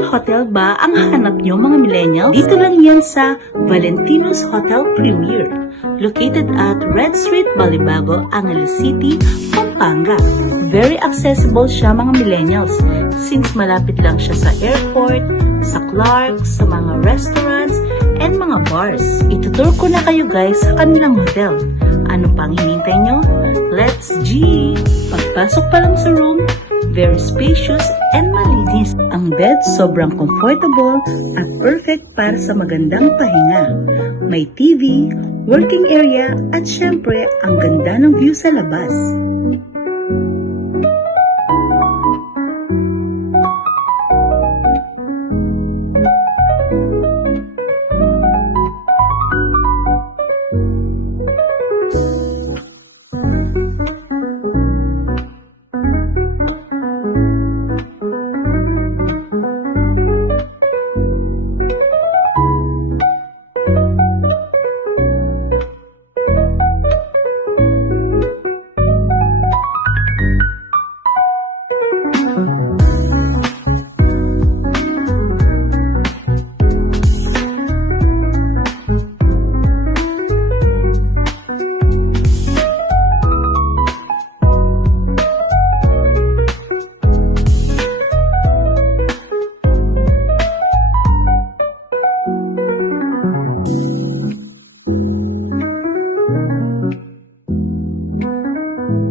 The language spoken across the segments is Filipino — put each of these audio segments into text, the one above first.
affordable hotel ba ang hanap nyo mga millennials? Dito lang yan sa Valentino's Hotel Premier, located at Red Street, Balibago, Angeles City, Pampanga. Very accessible siya mga millennials since malapit lang siya sa airport, sa Clark, sa mga restaurants, and mga bars. Itutur ko na kayo guys sa kanilang hotel. Ano pang hinintay nyo? Let's G! Pagpasok pa lang sa room, very spacious and malinis. Ang bed sobrang comfortable at perfect para sa magandang pahinga. May TV, working area at syempre ang ganda ng view sa labas.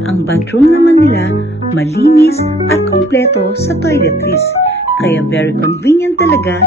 Ang bathroom naman nila malinis at kompleto sa toiletries, kaya very convenient talaga.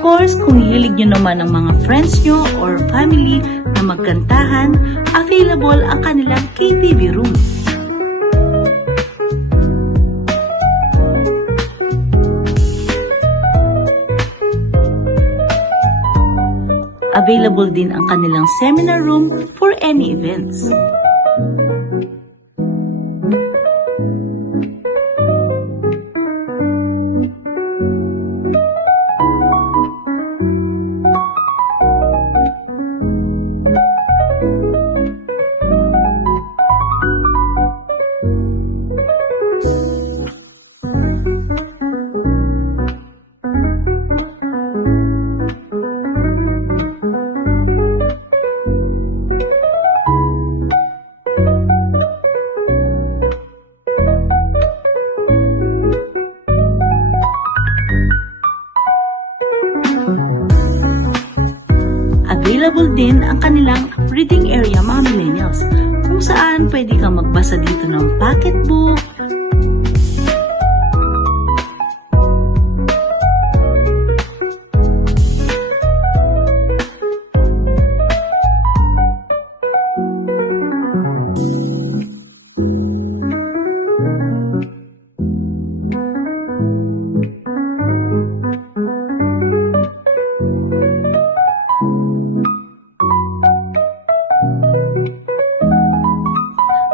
Of course, kung hilig nyo naman ng mga friends nyo or family na magkantahan, available ang kanilang KTV room. Available din ang kanilang seminar room for any events. Available din ang kanilang reading area mga millennials, kung saan pwede kang magbasa dito ng pocketbook,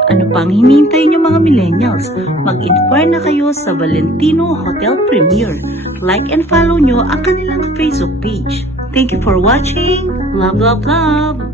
Ano pang hinihintay nyo mga millennials? Mag-inquire na kayo sa Valentino Hotel Premier. Like and follow nyo ang kanilang Facebook page. Thank you for watching. Love, love, love!